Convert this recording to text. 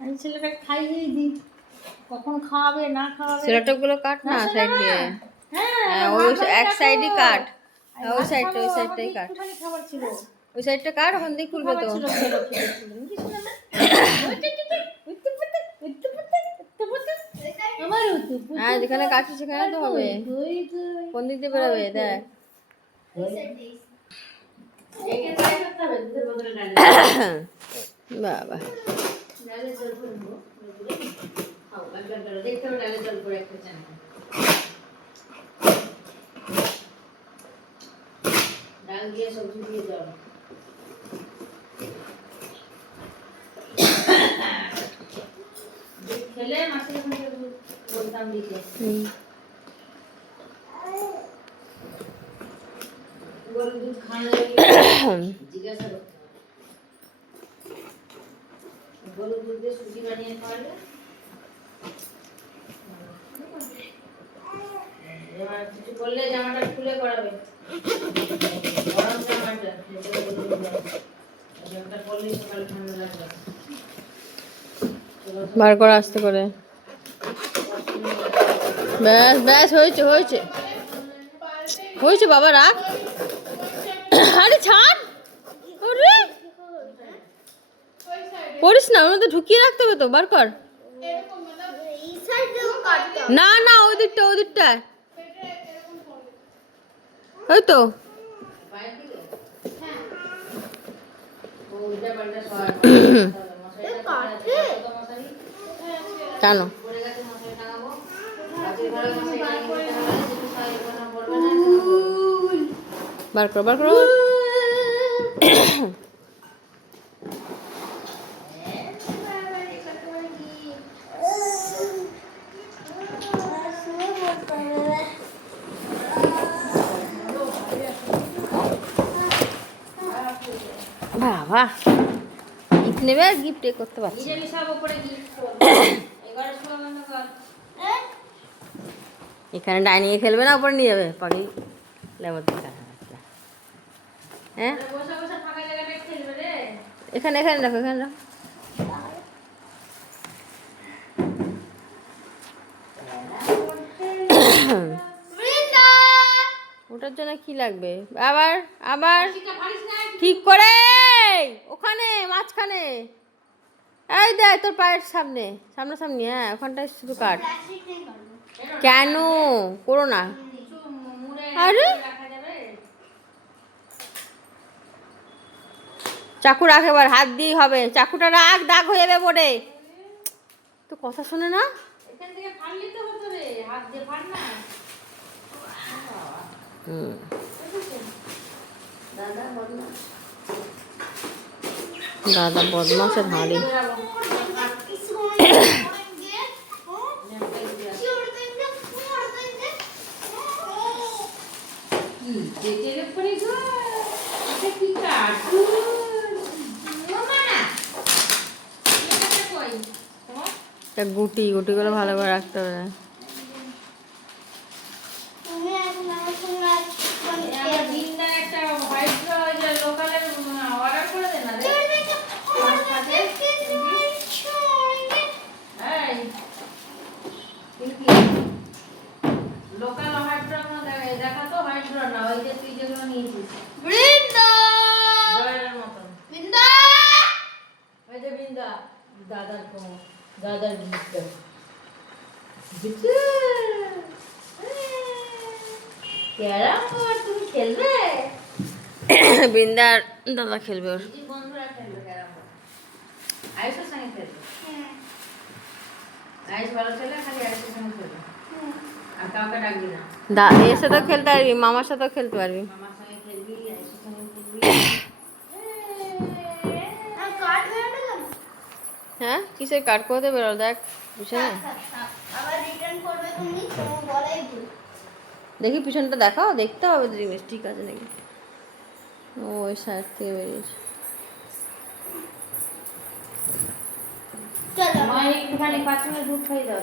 আমি ছেলেটাকে খাইয়ে দিই, কখন খাওয়াবে না খাওয়াবে। সেলাটপগুলো কাট না সাইড দিয়ে। হ্যাঁ ওই এক সাইডই কাট, ওই সাইডটাই কাট, খাবার ছিল, ওই সাইডটা কাট, ওখান দিয়ে খুলবে তো। হ্যাঁ যেখানে কাটছে সেখানে তো হবে, কোন দিক দিয়ে বেরোবে দেখ। বাবা ডাল দিয়ে সবজি দিয়ে দাও। খেলে মাছের বলতাম দিতে, গরুর দুধ খাওয়ানো জিজ্ঞাসা করতে হবে, গরুর দুধ দিয়ে সুজি বানিয়ে খাওয়ালে। এবার কিছু করলে জামাটা খুলে পড়াবে, গরম জামাটা জামাটা পরলে সকালে ঠান্ডা লাগবে। বার করে আসতে করে। ব্যাস ব্যাস হয়েছে হয়েছে হয়েছে বাবা, রাখ। আরে ছাড়, ওরে পড়িস না, ওর মধ্যে ঢুকিয়ে রাখতে হবে তো, বার কর। না না ওই দিকটায় ওই তো। কেন বার করো বার করো। বাবা গিফট নেবে আর গিফট করতে পারছি। এখানে ডাইনিংয়ে খেলবে না, উপরে নিয়ে যাবে পাখি লেমন। হ্যাঁ এখানে এখানে রাখো, এখানে রাখো। ওটার জন্য কি লাগবে আবার আবার ঠিক করে ওখানে মাঝখানে, এই দেখ তোর পায়ের সামনে সামনাসামনি, হ্যাঁ ওখানটায় শুধু কাট। কেন করো না? আরে চাকু রাখ, এবার হাত দিয়ে হবে, চাকুটা রাখ, দাগ হয়ে যাবে বোর্ডে। তো কথা শোনে না। দাদা বদমাসের হাঁড়ি। গুটি গুটিগুলো ভালো করে রাখতে হবে। লোকাল হাইড্রা দেখা তো, হাইড্রা না ওই যে তুই যেগুলো নিয়েছিস দাদার দাদার গিফট তুমি খেলবে, বৃন্দার দাদা খেলবে, ওর বন্ধুরা খেলবে ক্যারাম বোর্ড, আয়ুষের সঙ্গে খেলবে। আয়ুষ ভালো ছেলে, খালি আয়ুষের সঙ্গে খেলবে, আর কাউকে ডাকবি না। এর সাথেও খেলতে পারবি, মামার সাথেও খেলতে পারবি। মামার সঙ্গে খেলবি, আয়ুষের সঙ্গে খেলবি। হ্যাঁ কিসের কাট করতে বেরো দেখ পিছনে, দেখি পিছনটা দেখাও, দেখতে হবে জিনিস ঠিক আছে নাকি। ও ওই সাইড থেকে বেরিয়েছে। একটুখানি 5 মিনিট দুধ খাই দাও।